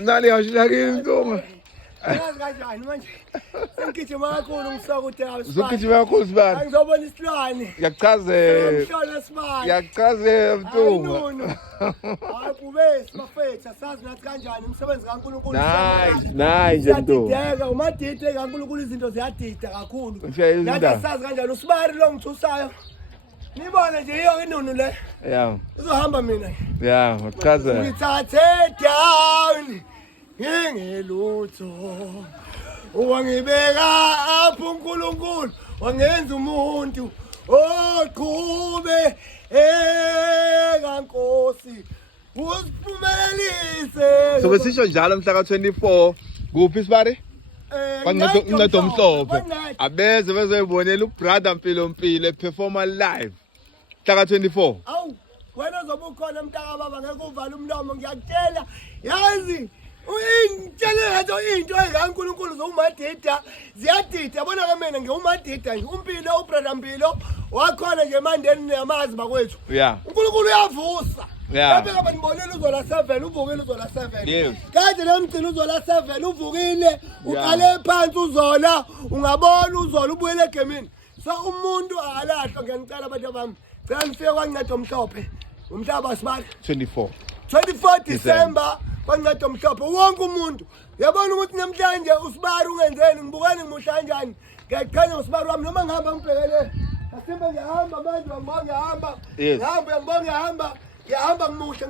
Nali hashilakini Ntonga. Yazi kanjani manje? Sengigijima kakhulu ngisokuthi Uzogijima kakhulu Sibani. Angizobona isilwane. Yakuchazela. Mshona Sibani. Yakuchazela Mtonga. Hayi kube sibafethu asazi nathi kanjani umsebenzi kaNkulunkulu. Nice Ntonga. Siyadideka umadide kaNkulunkulu izinto ziyadida kakhulu. Nathi Nathi asazi kanjani uSibari lo ngithusayo. Nibone nje iyo inunu le. Yeah. Izohamba mina. Yeah, wakuchazela. Ngithathe down. Ngingelutho. Wangibeka apho uNkulunkulu wangenza umuntu oqhube kaNkosi usiphumelelise. So besisho njalo mhla ka24 kuphi Sibari? Kwanceda umhlophe. Abeze bezoyibonela ubrother Mpilo eperforma live. Mhla ka24. Awu wena uzobe ukhona mntaka baba ngeke uvale umlomo ngiyakutshela yazi uyintshele ngathi into ekaNkulunkulu zokumadida ziyadida yabona ke mina ngiyumadida nje uMpilo ubrother Mpilo wakhona nje emandeni neyamazi bakwethu uNkulunkulu uyavusa Lapha kaba nibonela uzola 7 uvukile uzola 7 kade lemgcina uzola 7 uvukile uqale phansi uzola ungabona uzola ubuyele egemini so umuntu akalahlwa ngiyacela abantu bami cela nifike kwaNceda Omhlophe umhlaba Sibali 24 December kwaNceda Omhlophe wonke umuntu yabona ukuthi namhlanje uSibari ungenzeni ngibukani ngimuhla kanjani ngiyaqhanya uSibari wami noma ngihamba ngibhekele asimbe ngihamba manje ngibonga ngihamba ngihamba ngibonga ngihamba ngimuhle